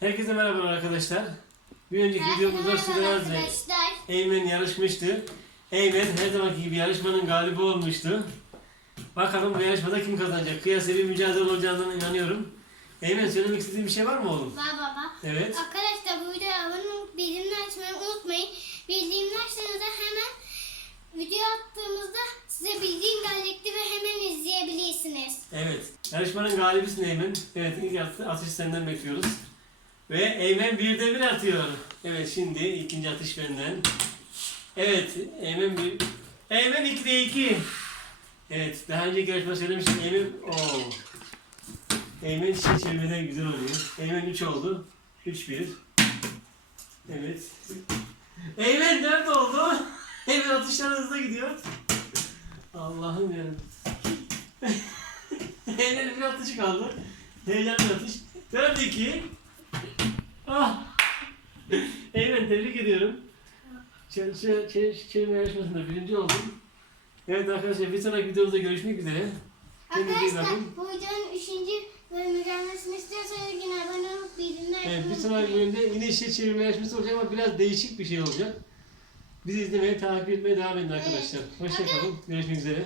Herkese merhaba arkadaşlar. Bir önceki videomuzda Merhaba Sudanaz ve arkadaşlar. Eymen yarışmıştı. Eymen her zamanki gibi yarışmanın galibi olmuştu. Bakalım bu yarışmada kim kazanacak? Kıyasaya bir mücadele olacağından inanıyorum. Eymen söylemek istediğin bir şey var mı oğlum? Var baba. Evet. Arkadaşlar bu videoya abone bildirimleri açmayı unutmayın. Bildirimleri açtığınızda hemen video attığımızda size bildirim gelecektir ve hemen izleyebilirsiniz. Evet. Yarışmanın galibisin Eymen. Evet ilk at- atış senden bekliyoruz. Ve Eymen bir de bir atıyor. Evet şimdi ikinci atış benden. Evet Eymen bir... Eymen 2'de 2. Evet daha önceki yarışma söylemiştim. Eymen... Oo. Eymen için çevirmede güzel oluyor. Eymen 3 oldu. 3-1. Evet. Eymen 4 oldu. Eymen atışlar hızlı gidiyor. Allah'ım ya. Eymen'in bir atışı kaldı. Heyecanlı atış. 4 2. Ah. Eymen tebrik ediyorum. Çe- çe- çe- Çevirme yarışmasında birinci oldun. Evet arkadaşlar bir sonraki videomuzda görüşmek üzere. Arkadaşlar bu videonun 3. bölümü gelmesini istiyorsanız yine abone olup bildirimleri Evet, bir sonraki bölümde yine şişe çevirme yarışması olacak ama biraz değişik bir şey olacak. Bizi izlemeye, takip etmeye devam edin arkadaşlar. Hoşçakalın. Görüşmek üzere.